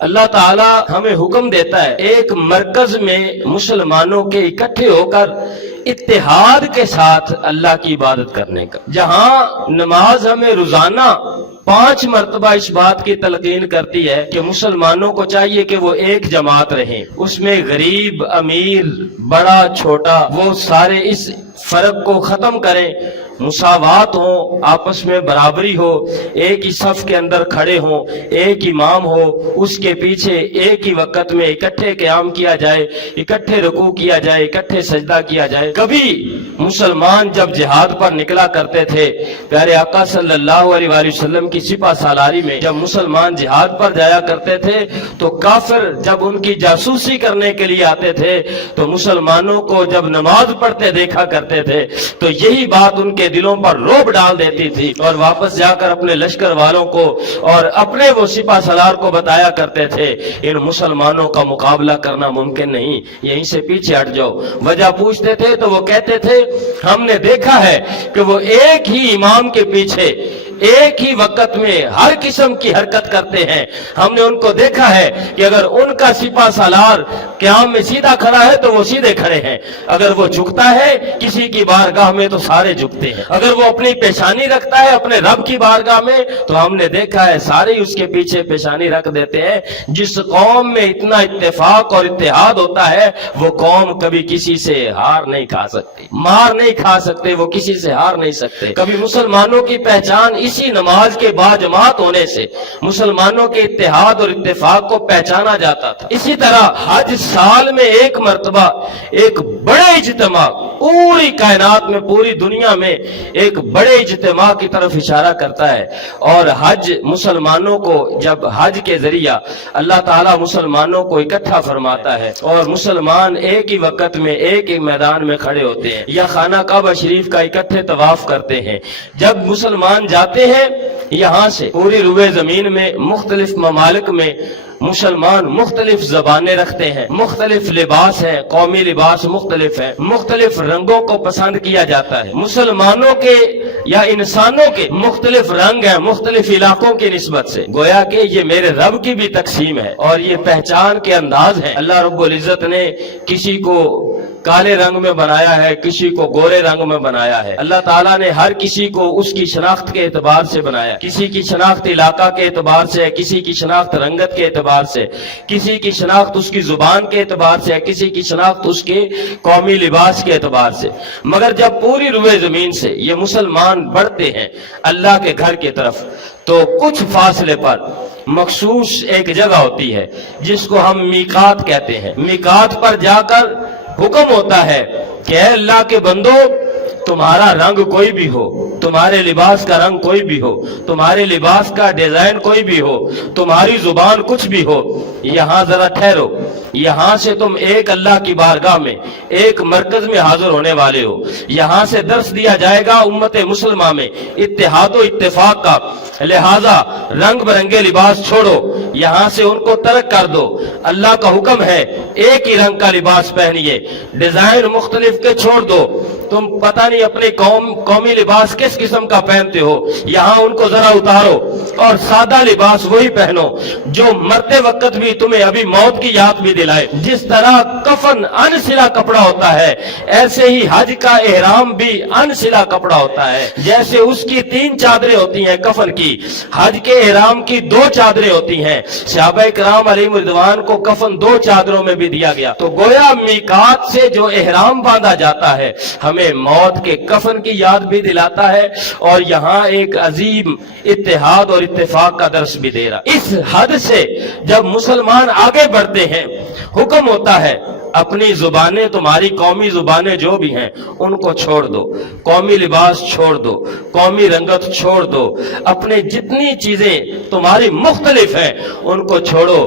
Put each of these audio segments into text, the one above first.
اللہ تعالیٰ ہمیں حکم دیتا ہے ایک مرکز میں مسلمانوں کے اکٹھے ہو کر اتحاد کے ساتھ اللہ کی عبادت کرنے کا۔ جہاں نماز ہمیں روزانہ 5 مرتبہ اس بات کی تلقین کرتی ہے کہ مسلمانوں کو چاہیے کہ وہ ایک جماعت رہیں، اس میں غریب امیر بڑا چھوٹا وہ سارے اس فرق کو ختم کریں، مساوات ہو، آپس میں برابری ہو، ایک ہی صف کے اندر کھڑے ہوں، ایک امام ہو، اس کے پیچھے ایک ہی وقت میں اکٹھے قیام کیا جائے، اکٹھے رکوع کیا جائے، اکٹھے سجدہ کیا جائے۔ کبھی مسلمان جب جہاد پر نکلا کرتے تھے، پیارے آقا صلی اللہ علیہ وآلہ وسلم کی سپہ سالاری میں جب مسلمان جہاد پر جایا کرتے تھے تو کافر جب ان کی جاسوسی کرنے کے لیے آتے تھے تو مسلمانوں کو جب نماز پڑھتے دیکھا کرتے تھے تو یہی بات ان کے دلوں پر روب ڈال دیتی تھی، اور واپس جا کر اپنے لشکر والوں کو اور اپنے وہ سپہ سالار کو بتایا کرتے تھے ان مسلمانوں کا مقابلہ کرنا ممکن نہیں، یہیں سے پیچھے ہٹ جاؤ۔ وجہ پوچھتے تھے تو وہ کہتے تھے ہم نے دیکھا ہے کہ وہ ایک ہی امام کے پیچھے ایک ہی وقت میں ہر قسم کی حرکت کرتے ہیں، ہم نے ان کو دیکھا ہے کہ اگر ان کا سپہ سالار قیام میں سیدھا کھڑا ہے تو وہ سیدھے کھڑے ہیں، اگر وہ جھکتا ہے کسی کی بارگاہ میں تو سارے جھکتے ہیں، اگر وہ اپنی پیشانی رکھتا ہے اپنے رب کی بارگاہ میں تو ہم نے دیکھا ہے سارے اس کے پیچھے پیشانی رکھ دیتے ہیں۔ جس قوم میں اتنا اتفاق اور اتحاد ہوتا ہے وہ قوم کبھی کسی سے ہار نہیں کھا سکتی، مار نہیں کھا سکتے، وہ کسی سے ہار نہیں سکتے۔ کبھی مسلمانوں کی پہچان اسی نماز کے باجماعت ہونے سے مسلمانوں کے اتحاد اور اتفاق کو پہچانا جاتا تھا۔ اسی طرح حج سال میں ایک مرتبہ ایک بڑے اجتماع، پوری کائنات میں پوری دنیا میں ایک بڑے اجتماع کی طرف اشارہ کرتا ہے، اور حج مسلمانوں کو جب حج کے ذریعہ اللہ تعالیٰ مسلمانوں کو اکٹھا فرماتا ہے اور مسلمان ایک ہی وقت میں ایک ہی میدان میں کھڑے ہوتے ہیں یا خانہ کعبہ شریف کا اکٹھے طواف کرتے ہیں۔ جب مسلمان جاتے ہیں یہاں سے پوری روئے زمین میں مختلف ممالک میں مسلمان مختلف زبانیں رکھتے ہیں، مختلف لباس ہے، قومی لباس مختلف ہے، مختلف رنگوں کو پسند کیا جاتا ہے۔ مسلمانوں کے یا انسانوں کے مختلف رنگ ہیں مختلف علاقوں کی نسبت سے، گویا کہ یہ میرے رب کی بھی تقسیم ہے اور یہ پہچان کے انداز ہیں۔ اللہ رب العزت نے کسی کو کالے رنگ میں بنایا ہے، کسی کو گورے رنگ میں بنایا ہے۔ اللہ تعالیٰ نے ہر کسی کو اس کی شناخت کے اعتبار سے بنایا، کسی کی شناخت علاقہ کے اعتبار سے، کسی کی شناخت رنگت کے اعتبار سے، کسی کی شناخت اس کی زبان کے اعتبار سے، کسی کی شناخت اس کے قومی لباس کے اعتبار سے۔ مگر جب پوری روئے زمین سے یہ مسلمان بڑھتے ہیں اللہ کے گھر کی طرف تو کچھ فاصلے پر مخصوص ایک جگہ ہوتی ہے جس کو ہم میقات کہتے ہیں۔ میقات پر جا کر حکم ہوتا ہے کہ اے اللہ کے بندو، تمہارا رنگ کوئی بھی ہو، تمہارے لباس کا رنگ کوئی بھی ہو، تمہارے لباس کا ڈیزائن کوئی بھی ہو، تمہاری زبان کچھ بھی ہو، یہاں ذرا ٹھہرو، یہاں سے تم ایک اللہ کی بارگاہ میں ایک مرکز میں حاضر ہونے والے ہو، یہاں سے درس دیا جائے گا امت مسلمہ میں اتحاد و اتفاق کا، لہذا رنگ برنگے لباس چھوڑو، یہاں سے ان کو ترک کر دو، اللہ کا حکم ہے ایک ہی رنگ کا لباس پہنیے، ڈیزائن مختلف کے چھوڑ دو، تم پتہ نہیں اپنے قومی لباس کس قسم کا پہنتے ہو، یہاں ان کو ذرا اتارو اور سادہ لباس وہی پہنو جو مرتے وقت بھی تمہیں ابھی موت کی یاد بھی دلائے۔ جس طرح کفن ان سلا کپڑا ہوتا ہے ایسے ہی حج کا احرام بھی ان سلا کپڑا ہوتا ہے، جیسے اس کی 3 چادریں ہوتی ہیں کفن کی، حج کے احرام کی 2 چادریں ہوتی ہیں۔ صحابہ کرام علیہم رضوان کو کفن 2 چادروں میں بھی دیا گیا۔ تو گویا میقات سے جو احرام باندھا جاتا ہے ہمیں موت کے کفن کی یاد بھی دلاتا ہے اور یہاں ایک عظیم اتحاد اور اتفاق کا درس بھی دے رہا۔ اس حد سے جب مسلمان آگے بڑھتے ہیں حکم ہوتا ہے اپنی زبانیں، تمہاری قومی زبانیں جو بھی ہیں ان کو چھوڑ دو، قومی لباس چھوڑ دو، قومی رنگت چھوڑ دو، اپنے جتنی چیزیں تمہاری مختلف ہیں ان کو چھوڑو،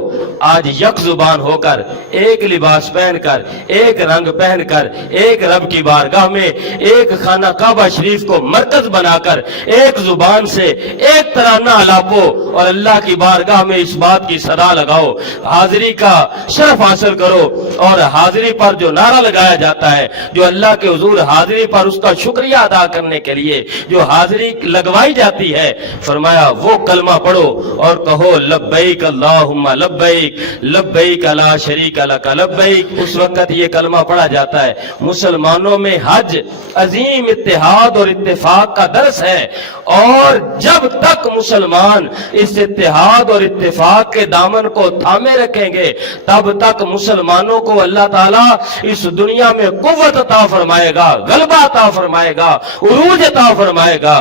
آج یک زبان ہو کر ایک لباس پہن کر ایک رنگ پہن کر ایک رب کی بارگاہ میں ایک خانہ کعبہ شریف کو مرکز بنا کر ایک زبان سے ایک ترانہ الاپو اور اللہ کی بارگاہ میں اس بات کی صدا لگاؤ، حاضری کا شرف حاصل کرو اور حاضری پر جو نعرہ لگایا جاتا ہے، جو اللہ کے حضور حاضری پر اس کا شکریہ ادا کرنے کے لیے جو حاضری لگوائی جاتی ہے، فرمایا وہ کلمہ پڑھو اور کہو لبیک اللہم لبیک لبیک لا شریک لک لبیک۔ اس وقت یہ کلمہ پڑھا جاتا ہے۔ مسلمانوں میں حج عظیم اتحاد اور اتفاق کا درس ہے، اور جب تک مسلمان اس اتحاد اور اتفاق کے دامن کو تھامے رکھیں گے تب تک مسلمانوں کو اللہ تعالیٰ اس دنیا میں قوت عطا فرمائے گا، غلبہ عطا فرمائے گا، عروج عطا فرمائے گا۔